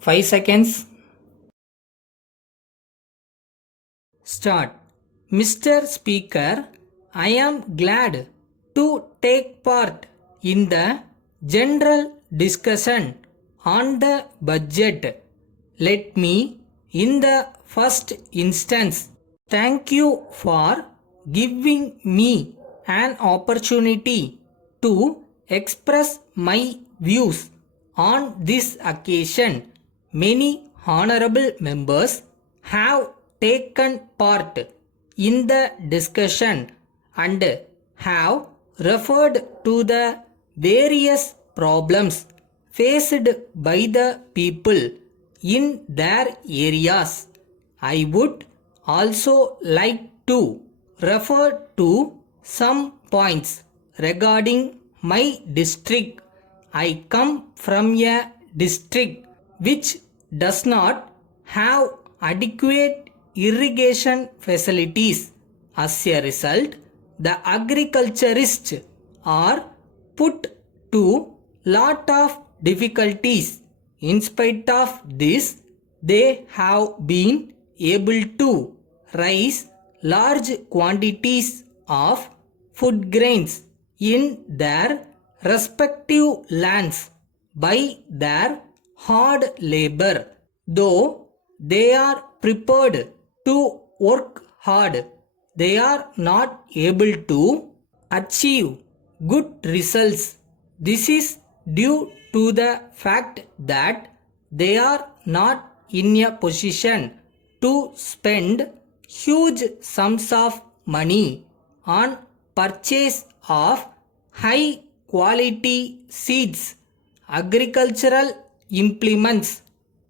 5 seconds. Start. Mr. Speaker, I am glad to take part in the general discussion on the budget. Let me, in the first instance, thank you for giving me an opportunity to express my views on this occasion. Many honorable members have taken part in the discussion and have referred to the various problems faced by the people in their areas. I would also like to refer to some points regarding my district. I come from a district which does not have adequate irrigation facilities. As a result, the agriculturists are put to lot of difficulties. In spite of this, they have been able to raise large quantities of food grains in their respective lands by their hard labor. Though they are prepared to work hard, they are not able to achieve good results. This is due to the fact that they are not in a position to spend huge sums of money on purchase of high quality seeds, agricultural implements,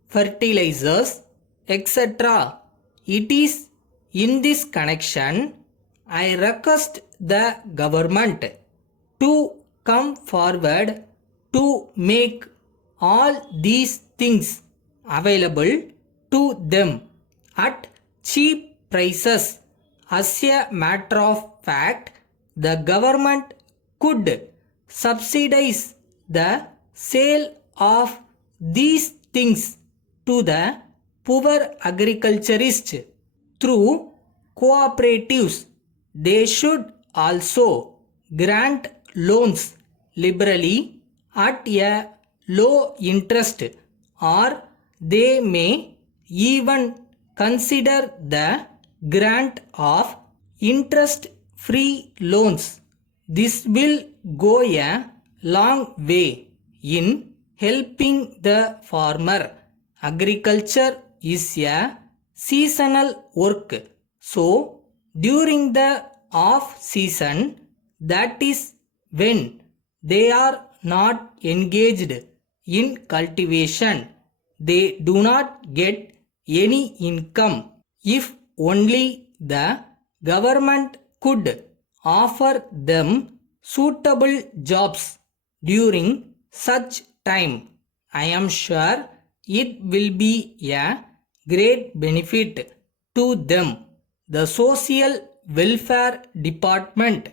fertilizers, etc. It is in this connection I request the government to come forward to make all these things available to them at cheap prices. As a matter of fact, the government could subsidize the sale of these things to the poor agriculturists through cooperatives. They should also grant loans liberally at a low interest, or they may even consider the grant of interest free loans. This will go a long way in helping the farmer. Agriculture is a seasonal work, so during the off season, that is when they are not engaged in cultivation, they do not get any income. If only the government could offer them suitable jobs during such time, I am sure it will be a great benefit to them. The social welfare department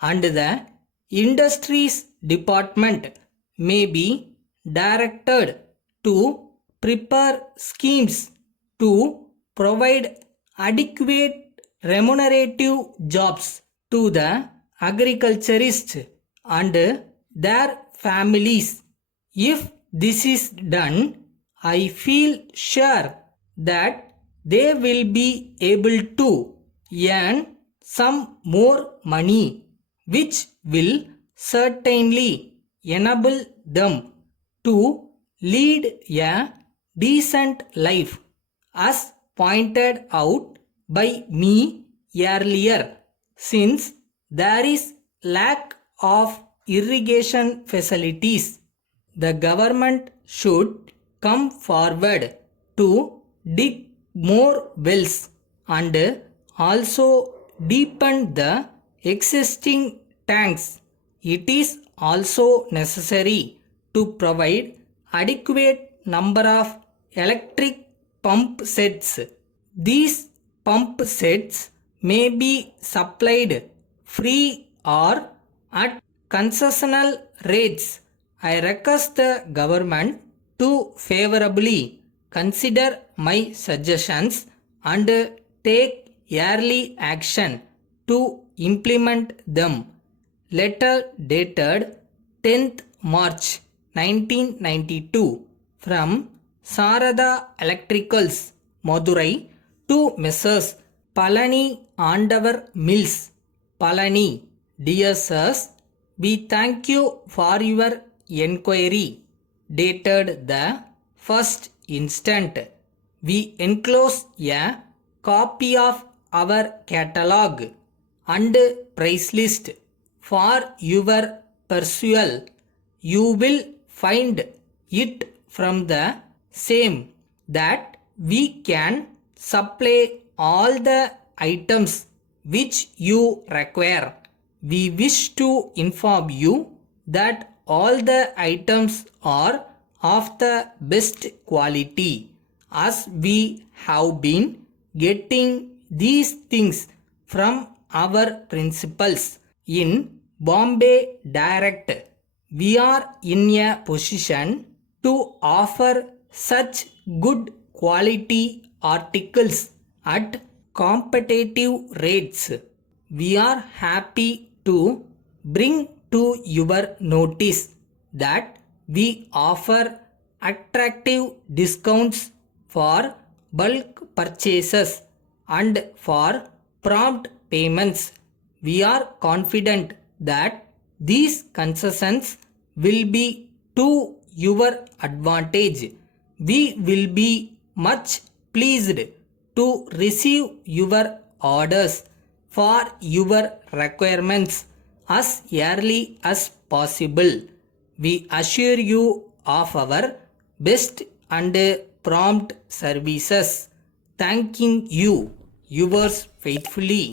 and the industries department may be directed to prepare schemes to provide adequate remunerative jobs to the agriculturists and their families. If this is done, I feel sure that they will be able to earn some more money, which will certainly enable them to lead a decent life, as pointed out by me earlier. Since there is lack of irrigation facilities, the government should come forward to dig more wells and also deepen the existing tanks. It is also necessary to provide adequate number of electric pump sets. These pump sets may be supplied free or at concessional rates. I request the government to favorably consider my suggestions and take early action to implement them. Letter dated 10th March 1992 from Sarada Electricals, Madurai to Messrs. Palani Andavar Mills, Palani. Dear sirs, we thank you for your enquiry. Dated the 1st instant. We enclose a copy of our catalogue and price list for your perusal. You will find it from the same that we can supply all the items which you require. We wish to inform you that all the items are of the best quality, as we have been getting these things from our principals in Bombay direct. We are in a position to offer such good quality articles at competitive rates. We are happy to bring to your notice that we offer attractive discounts for bulk purchases and for prompt payments. We are confident that these concessions will be to your advantage. We will be much pleased to receive your orders for your requirements as early as possible. We assure you of our best and prompt services. Thanking you, yours faithfully.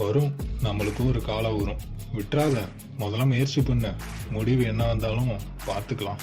வரும், நம்மளுக்கும் ஒரு காலம் வரும். விட்டுறாத, முதல்ல முயற்சி பண்ண, முடிவு என்ன வந்தாலும் பார்த்துக்கலாம்.